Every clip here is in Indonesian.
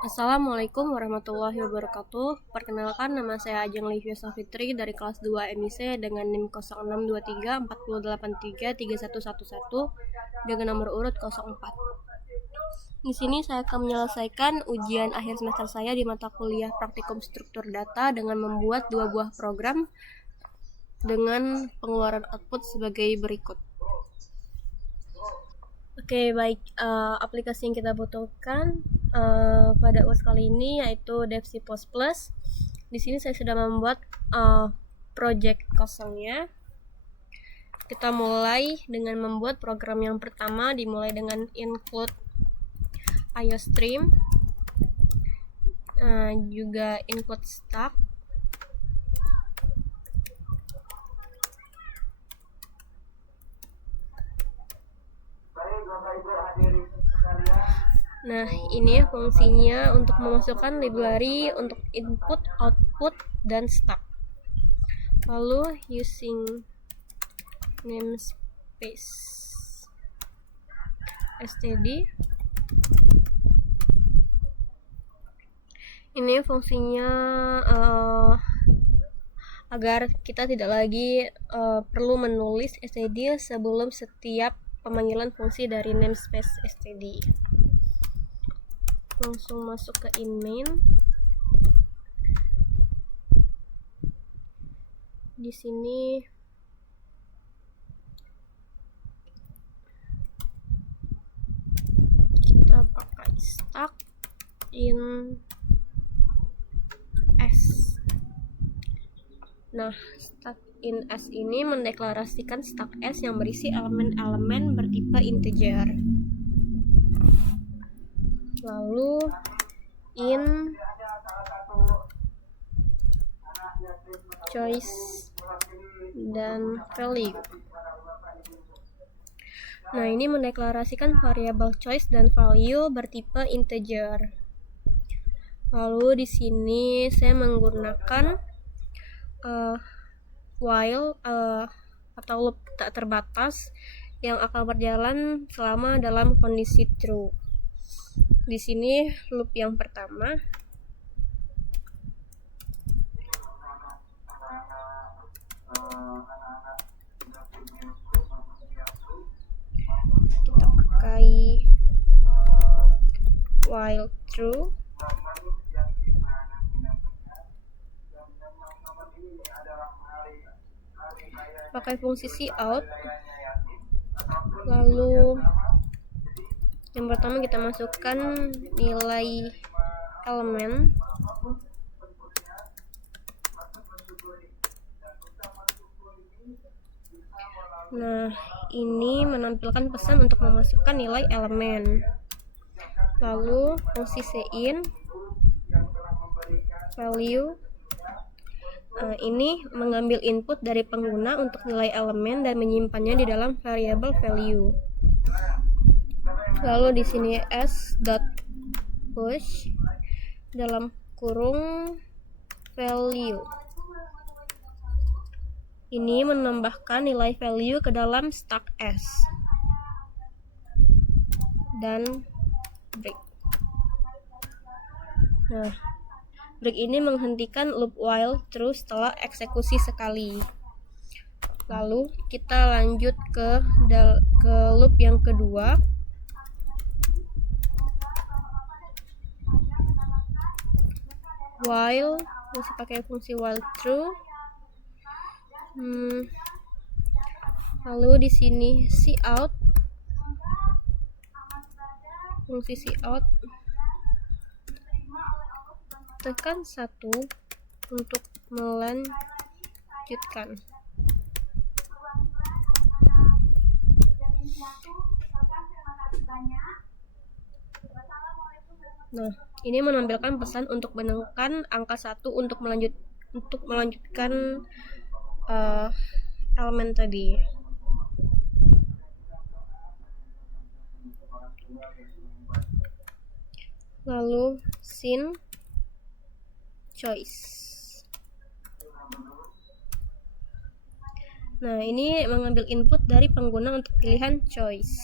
Assalamualaikum warahmatullahi wabarakatuh. Perkenalkan, nama saya Ajeng Livia Safitri dari kelas 2 MIC dengan NIM 062340833111 dengan nomor urut 04. Di sini saya akan menyelesaikan ujian akhir semester saya di mata kuliah Praktikum Struktur Data dengan membuat dua buah program dengan pengeluaran output sebagai berikut. Oke, baik. Aplikasi yang kita butuhkan pada UAS kali ini yaitu DevC++. Di sini saya sudah membuat project kosongnya. Kita mulai dengan membuat program yang pertama, dimulai dengan include IOStream, juga include stack. Nah, ini fungsinya untuk memasukkan library untuk input, output, dan stack. Lalu using namespace std. Ini fungsinya agar kita tidak lagi perlu menulis std sebelum setiap pemanggilan fungsi dari namespace std. Langsung masuk ke inmain. Di sini kita pakai stack in s. Nah, stack in s ini mendeklarasikan stack s yang berisi elemen-elemen bertipe integer. Lalu in choice dan value. Nah, ini mendeklarasikan variabel choice dan value bertipe integer. Lalu di sini saya menggunakan while atau loop tak terbatas yang akan berjalan selama dalam kondisi true. Di sini loop yang pertama kita pakai while true. Pakai fungsi cout. Lalu yang pertama kita masukkan nilai elemen. Nah, ini menampilkan pesan untuk memasukkan nilai elemen. Lalu fungsi cin value ini mengambil input dari pengguna untuk nilai elemen dan menyimpannya di dalam variabel value. Lalu di sini s.push dalam kurung value. Ini menambahkan nilai value ke dalam stack s. Dan break. Nah, break ini menghentikan loop while true setelah eksekusi sekali. Lalu kita lanjut ke loop yang kedua. While masih pakai fungsi while true. Lalu di sini cout. Fungsi cout. Tekan 1 untuk melanjutkan. Nah, ini menampilkan pesan untuk menekan angka 1 untuk melanjutkan elemen tadi. Lalu sin choice. Nah, ini mengambil input dari pengguna untuk pilihan choice.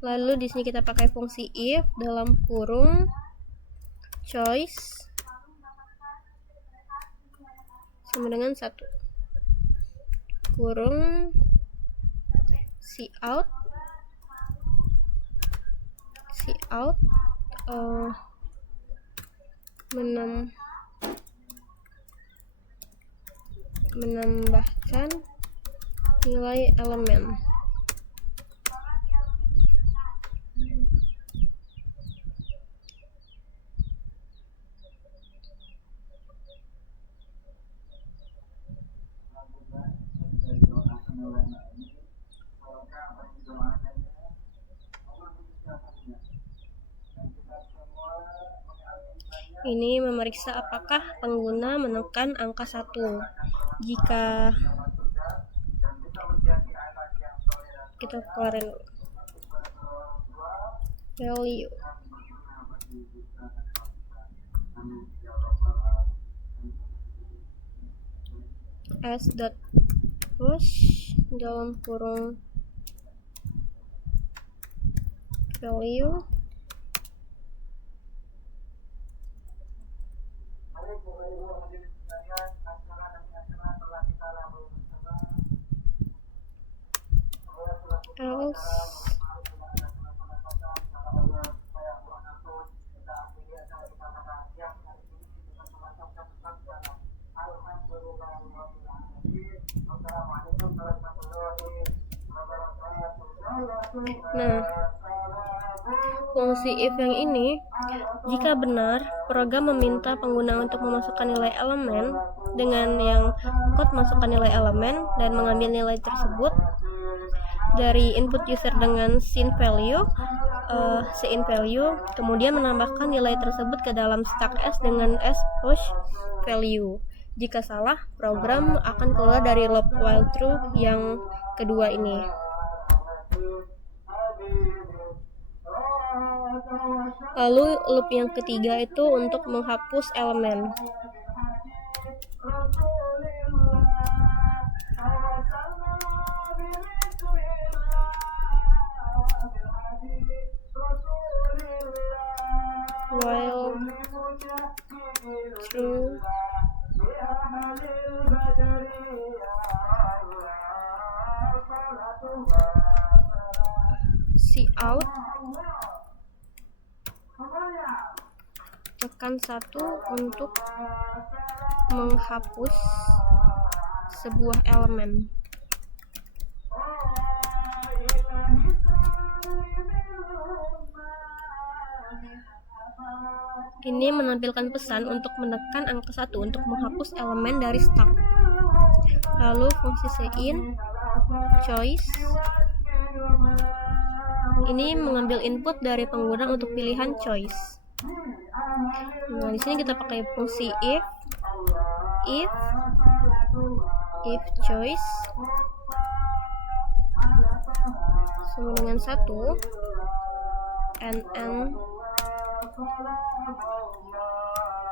Lalu di sini kita pakai fungsi if dalam kurung choice sama dengan 1 kurung cout menambahkan nilai elemen. Ini memeriksa apakah pengguna menekan angka 1. Jika kita keluarin value s.push dalam kurung value else Nah, fungsi if yang ini, jika benar, program meminta pengguna untuk memasukkan nilai elemen dengan yang code masukkan nilai elemen dan mengambil nilai tersebut dari input user dengan sin value, kemudian menambahkan nilai tersebut ke dalam stack S dengan s push value. Jika salah, program akan keluar dari loop while true yang kedua ini. Lalu loop yang ketiga itu untuk menghapus elemen. While true cout tekan 1 untuk menghapus sebuah elemen. Ini menampilkan pesan untuk menekan angka 1 untuk menghapus elemen dari stack. Lalu fungsi cin choice ini mengambil input dari pengguna untuk pilihan choice. Nah, di sini kita pakai fungsi if choice sama dengan 1 and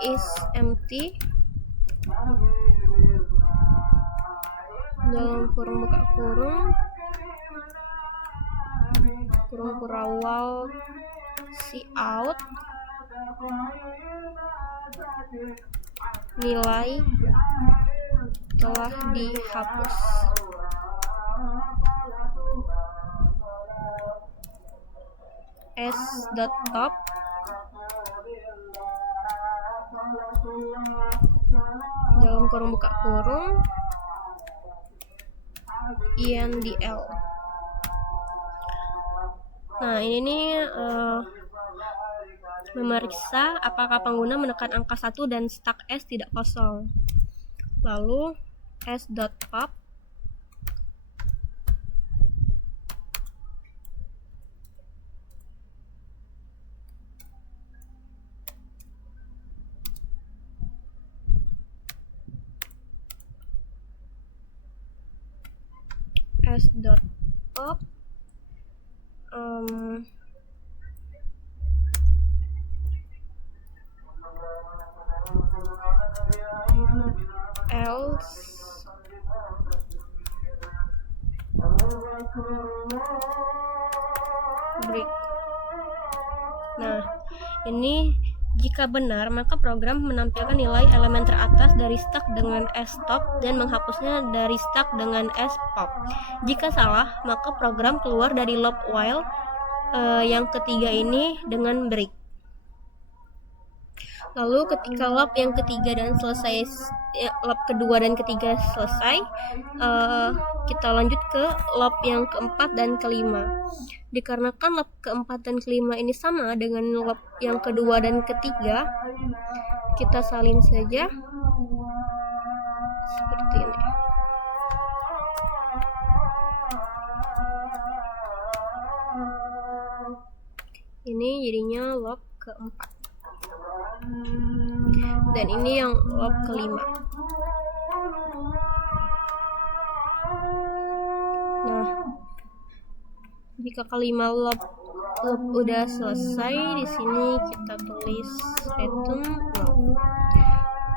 is empty dalam kurung buka kurung awal cout nilai telah dihapus. s.top dalam kurung buka kurung indl. Nah, ini nih memeriksa apakah pengguna menekan angka 1 dan stack S tidak kosong. Lalu s.pop else break. Nah, ini Jika benar, maka program menampilkan nilai elemen teratas dari stack dengan stop dan menghapusnya dari stack dengan spop. Jika salah, maka program keluar dari loop while yang ketiga ini dengan break. Lalu ketika loop yang ketiga dan selesai, loop kedua dan ketiga selesai, kita lanjut ke loop yang keempat dan kelima. Dikarenakan loop keempat dan kelima ini sama dengan loop yang kedua dan ketiga, kita salin saja seperti ini. Ini jadinya loop keempat. Dan ini yang loop kelima. Nah, jika kelima loop udah selesai, di sini kita tulis return loop.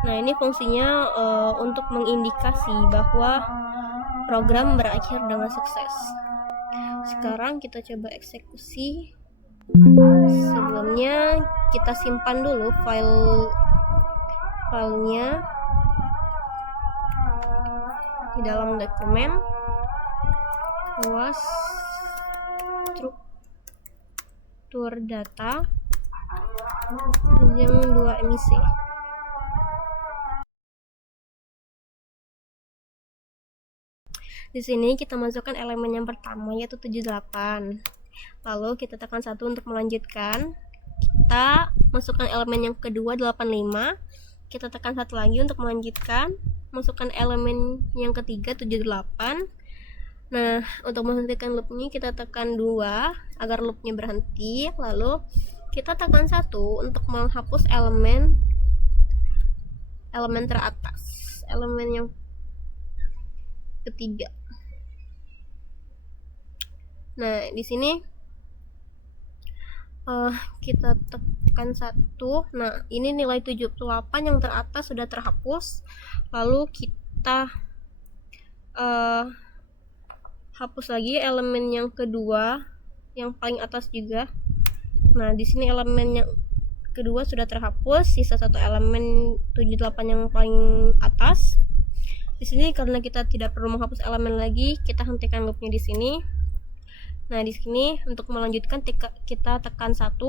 Nah, ini fungsinya untuk mengindikasi bahwa program berakhir dengan sukses. Sekarang kita coba eksekusi. Sebelumnya kita simpan dulu filenya di dalam dokumen was struktur data yang 2 emisi. Di sini kita masukkan elemen yang pertama yaitu 78. Lalu kita tekan 1 untuk melanjutkan. Kita masukkan elemen yang kedua 85. Kita tekan 1 lagi untuk melanjutkan. Masukkan elemen yang ketiga 78. Nah, untuk menghentikan loopnya kita tekan 2 agar loopnya berhenti. Lalu kita tekan 1 untuk menghapus elemen teratas, elemen yang ketiga. Nah, di sini kita tekan 1. Nah, ini nilai 78 yang teratas sudah terhapus. Lalu kita hapus lagi elemen yang kedua yang paling atas juga. Nah, di sini elemen yang kedua sudah terhapus, sisa satu elemen 78 yang paling atas. Di sini karena kita tidak perlu menghapus elemen lagi, kita hentikan loopnya di sini. Nah, di sini untuk melanjutkan kita tekan 1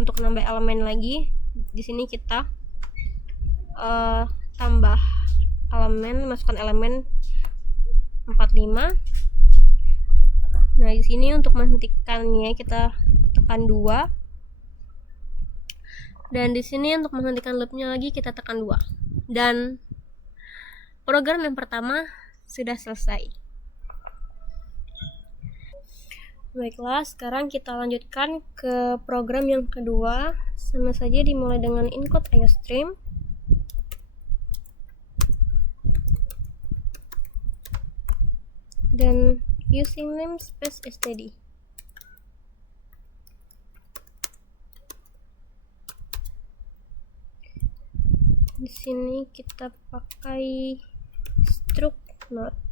untuk nambah elemen lagi. Di sini kita tambah elemen, masukkan elemen 45. Nah, di sini untuk menghentikannya kita tekan 2. Dan di sini untuk menghentikan loopnya lagi kita tekan 2. Dan program yang pertama sudah selesai. Baiklah, sekarang kita lanjutkan ke program yang kedua. Sama saja dimulai dengan encode IOStream. Dan using namespace std. Di sini kita pakai struct node.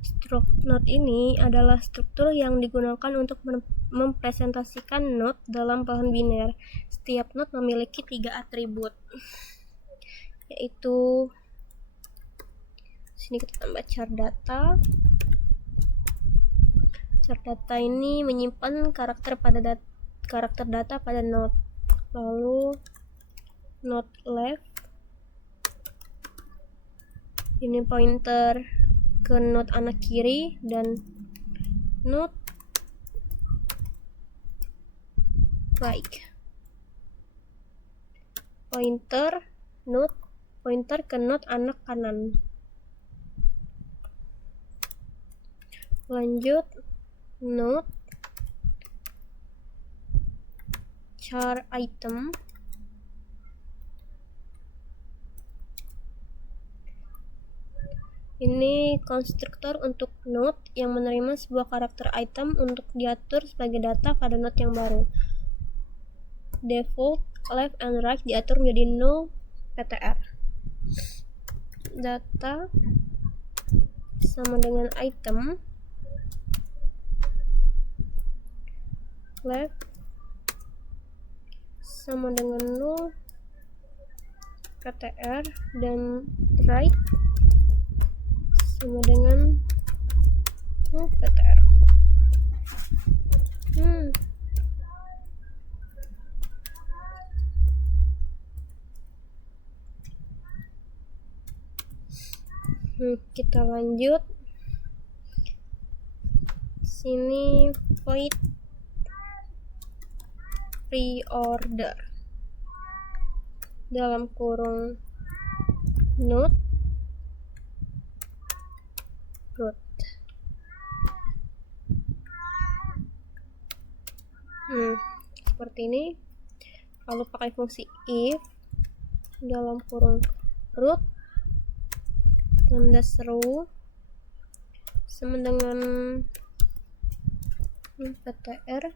Struct node ini adalah struktur yang digunakan untuk mempresentasikan node dalam pohon biner. Setiap node memiliki 3 atribut, yaitu sini kita tambah char data. Char data ini menyimpan karakter data pada node. Lalu node left ini pointer ke node anak kiri, dan node right pointer ke node anak kanan. Lanjut node char item. Ini konstruktor untuk node yang menerima sebuah karakter item untuk diatur sebagai data pada node yang baru. Default left and right diatur menjadi null ptr. Data sama dengan item, left sama dengan 0, ptr, dan right sama dengan ptr. Kita lanjut. Sini void pre-order dalam kurung node root. Seperti ini. Lalu pakai fungsi if dalam kurung root landas row sama dengan ptr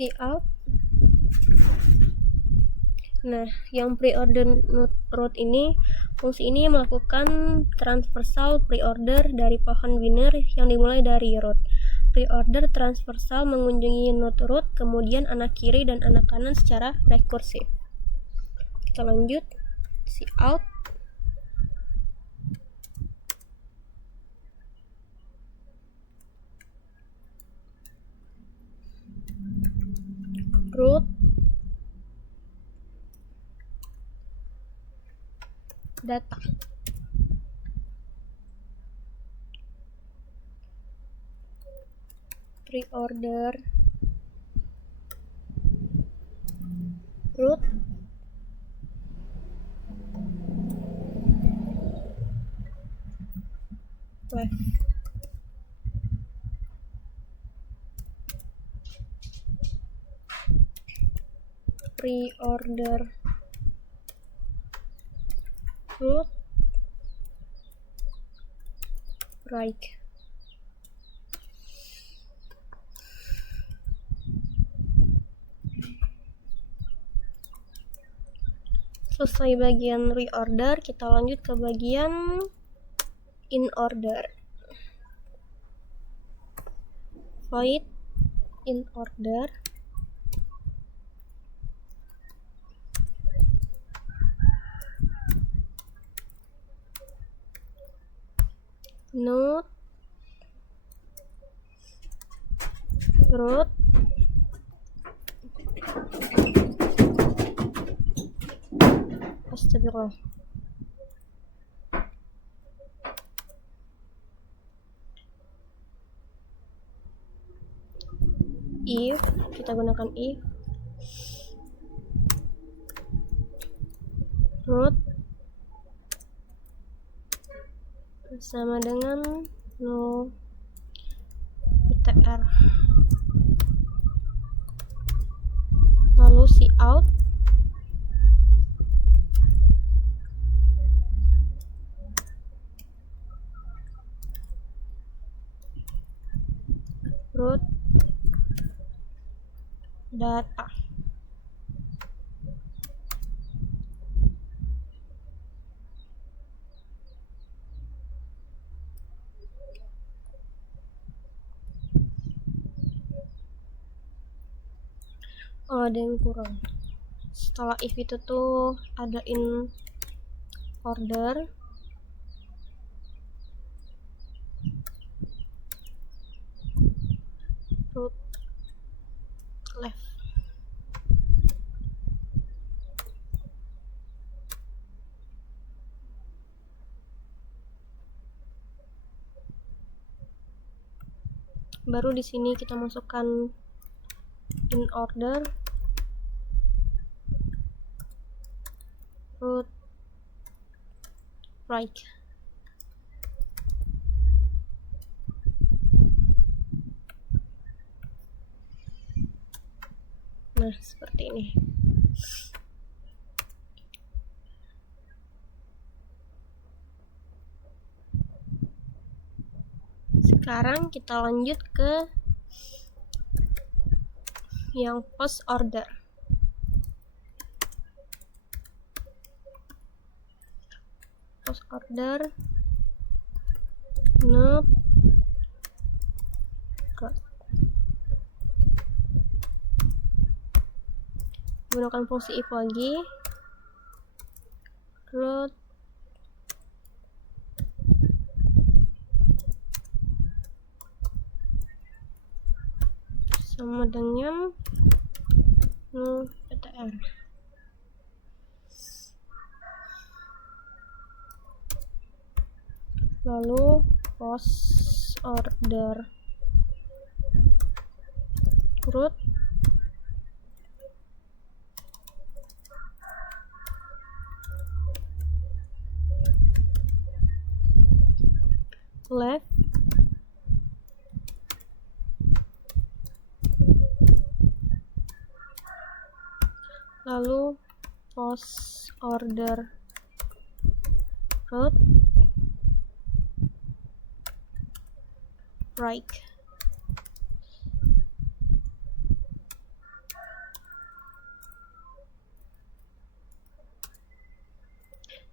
cout. Nah, yang pre-order node root ini, fungsi ini melakukan transversal pre-order dari pohon winner yang dimulai dari root. Pre-order transversal mengunjungi node root, kemudian anak kiri dan anak kanan secara rekursif. Kita lanjut. Cout root data. Pre-order root left. Pre-order root right. Selesai bagian reorder, kita lanjut ke bagian in order. Void in order node root astagfirullah if, kita gunakan if root sama dengan no ptr, lalu cout root data. Oh, ada yang kurang. Setelah if itu tuh ada in order, root left. Baru di sini kita masukkan in order root right. Nah, seperti ini. Sekarang kita lanjut ke yang post order. post order not root. Gunakan fungsi if lagi, root sama dengan ptr. Lalu post order root left lalu post order root right.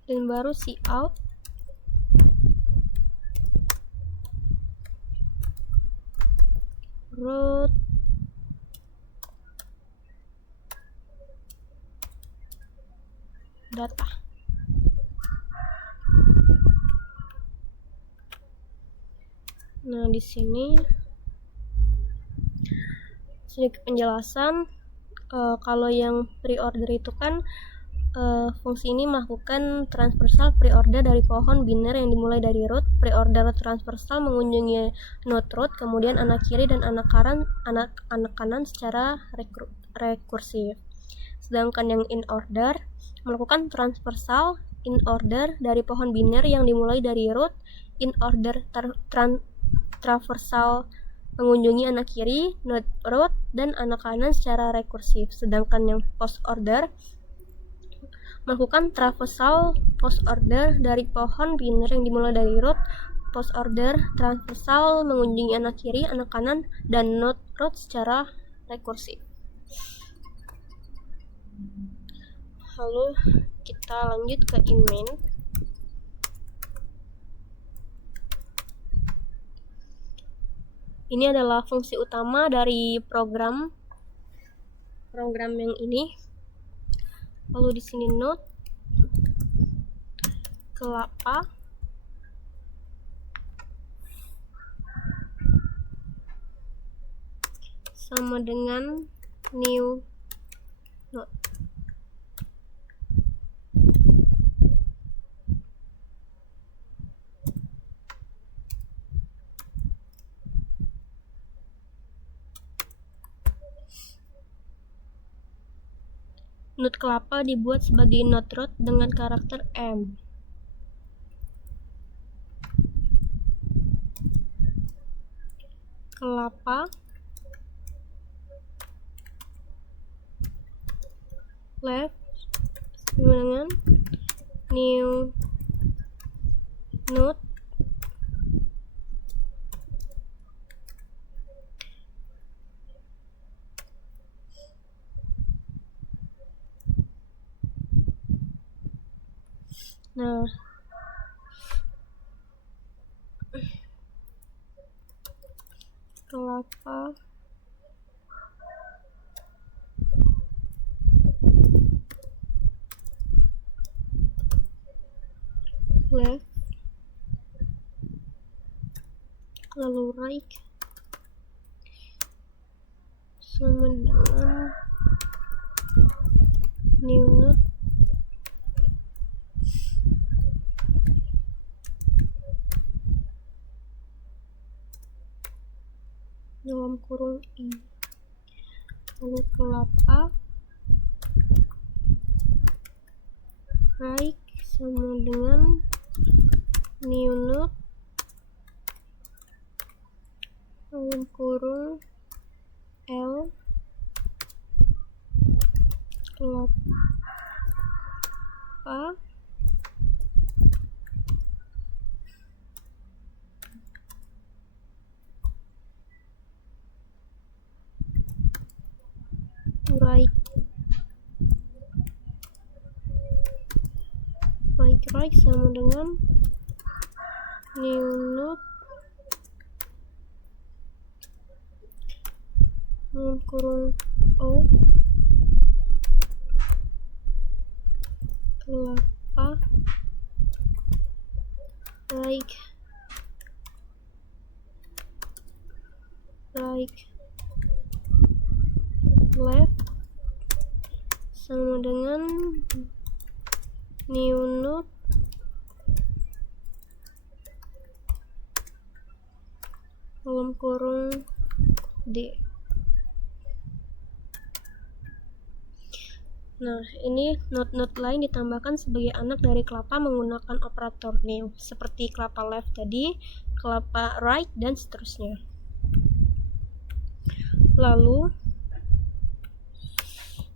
Dan baru cout root data. Nah, di sini sedikit penjelasan. Kalau yang pre-order itu kan fungsi ini melakukan transversal pre-order dari pohon biner yang dimulai dari root. Pre-order transversal mengunjungi node root, kemudian anak kiri dan anak kanan secara rekursif. Sedangkan yang in order melakukan transversal in order dari pohon biner yang dimulai dari root. In order transversal mengunjungi anak kiri, node root, dan anak kanan secara rekursif. Sedangkan yang post order melakukan transversal post order dari pohon biner yang dimulai dari root. Post order transversal mengunjungi anak kiri, anak kanan, dan node root secara rekursif. Lalu kita lanjut ke in main. Ini adalah fungsi utama dari program yang ini. Lalu di sini node kelapa sama dengan new node. Node kelapa dibuat sebagai node root dengan karakter M. Kelapa left dengan new node Nah, kelapa left lalu right sama dengan new node dalam kurung i, lalu kelapa right sama dengan new node dalam kurung L kelapa right make right sama dengan new node kurung O kelapa like left sama dengan new node dalam kurung D. Nah, ini node-node lain ditambahkan sebagai anak dari kelapa menggunakan operator new, seperti kelapa left tadi, kelapa right, dan seterusnya. Lalu,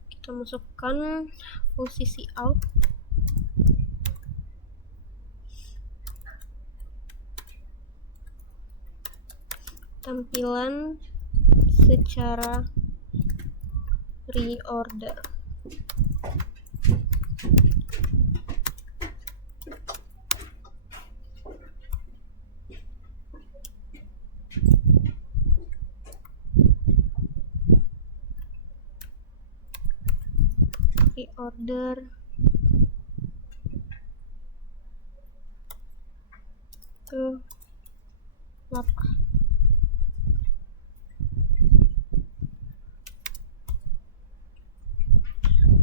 kita masukkan fungsi cout. Tampilan secara reorder. Reorder ke 8.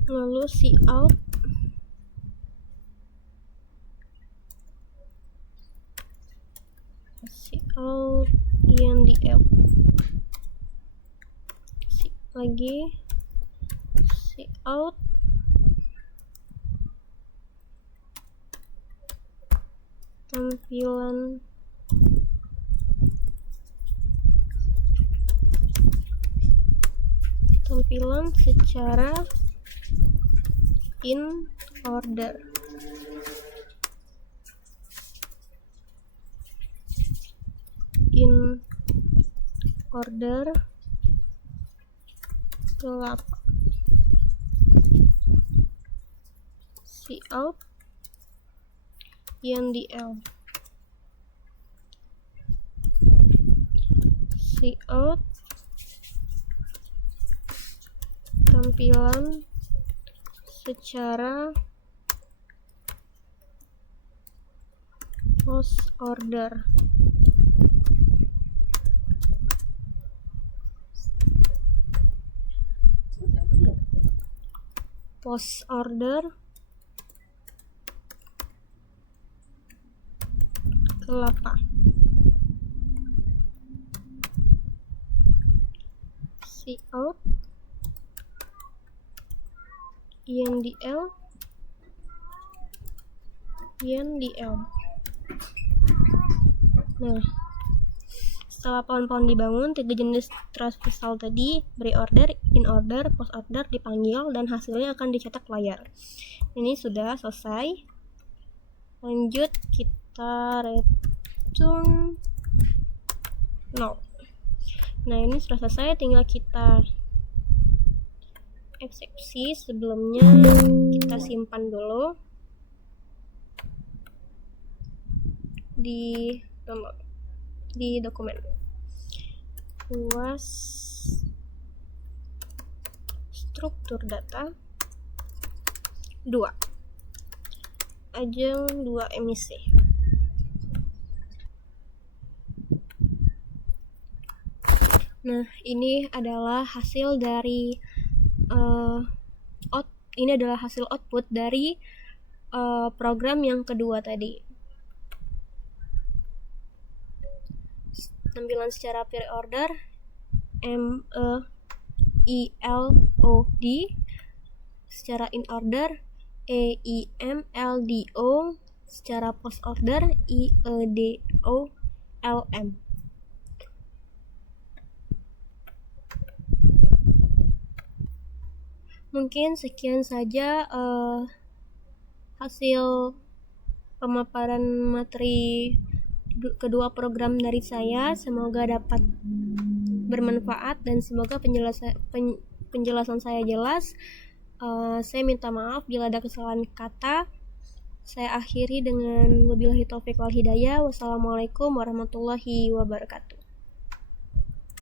Lalu cout indl lagi cout tampilan secara in order. Kelapa cout indl cout tampilan secara post order. Post order kelapa cout indl. Nah, setelah pohon-pohon dibangun, 3 jenis transversal tadi, pre-order, in-order, post-order dipanggil dan hasilnya akan dicetak layar. Ini sudah selesai. Lanjut, kita return 0. Nah, ini sudah selesai, tinggal kita eksekusi. Sebelumnya kita simpan dulu di dokumen luas struktur data 2 ajeng 2 emisi. Nah, ini adalah hasil dari hasil output dari program yang kedua tadi. Tampilan secara pre-order MEILOD, secara in-order EIMLDO, secara post-order IEDOLM. Mungkin sekian saja hasil pemaparan materi kedua program dari saya. Semoga dapat bermanfaat dan semoga penjelasan saya jelas. Saya minta maaf bila ada kesalahan kata. saya akhiri dengan wabillahi taufiq wal hidayah. Wassalamualaikum warahmatullahi wabarakatuh.